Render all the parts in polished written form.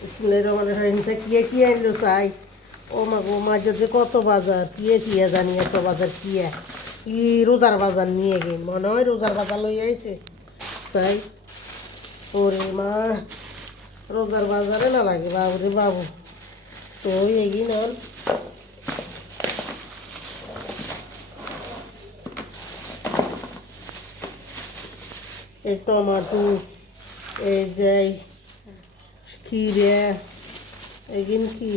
বিসমিল্লাহির রহমানির রহিম। কি আনলো চাই? ও মা গো, মাঝে যে কত বাজার, কিয়ে জানি এত বাজার কি রোজার বাজার নিয়ে গেল, মনে হয় রোজার বাজার লই আইছে চাই। ওরে মা, রোজার বাজারে না লাগে বাবু রে বাবু। তো এগিয়ে নন এই টমাটো, এই যে খিরে, এগিন কি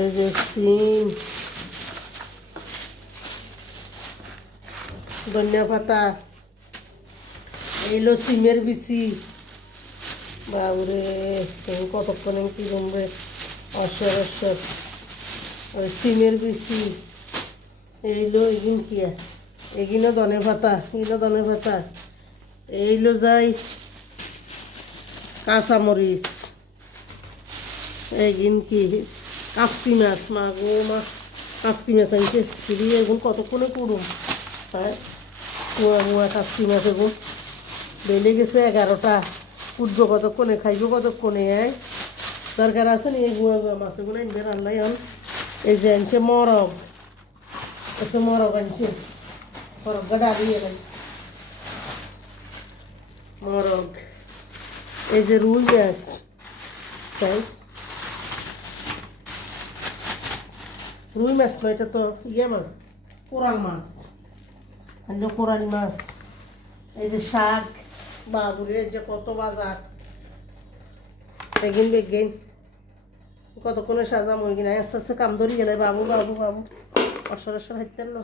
এই যে সিম, ধনিয়া পাতা, এইলো সিমের বিচি। বাবুরে, তুমি কতক্ষণে কি জমবে, অশ্বর অশ্বর। ওই সিমের বিচি এইলো, এগিন কি এগিনো ধনে পাতা, এগুলো ধনে পাতা। এইলো যাই কাঁচামরিচ, এগিন কি কাসকি মাছ, মা গো মা, কাসকি মাছ আনছে ফিরি। এখন কতক্ষণে করুম, হ্যাঁ কুয়া মুয়া কাসকি মাছ এখন বেলে গেছে 11টা। উঠবো কতক্ষণে, খাইবো কতক্ষণে, হ্যাঁ দরকার আছে নি এই গুয়া গুয়া মাছ এগুলো আনবে রান্নাই হন। এই যে আনছে মরগ, একটু মরগ আনছে, মরগ ডালি এলাই মরগ। এই যে রুই মাছ, তাই রুই মাছ নয়, এটা তো ইয়ে মাছ, কোরাল মাছ, আনলো কোরাল মাছ। এই যে শাক, বাবুরে যে কত বাজার, এগিন বেগিন কতক্ষণে সাজাম ওই কিনা আস্তে আস্তে কাম ধরি গেলে বাবু বাবু বাবু অসর অসর হাইতেন না।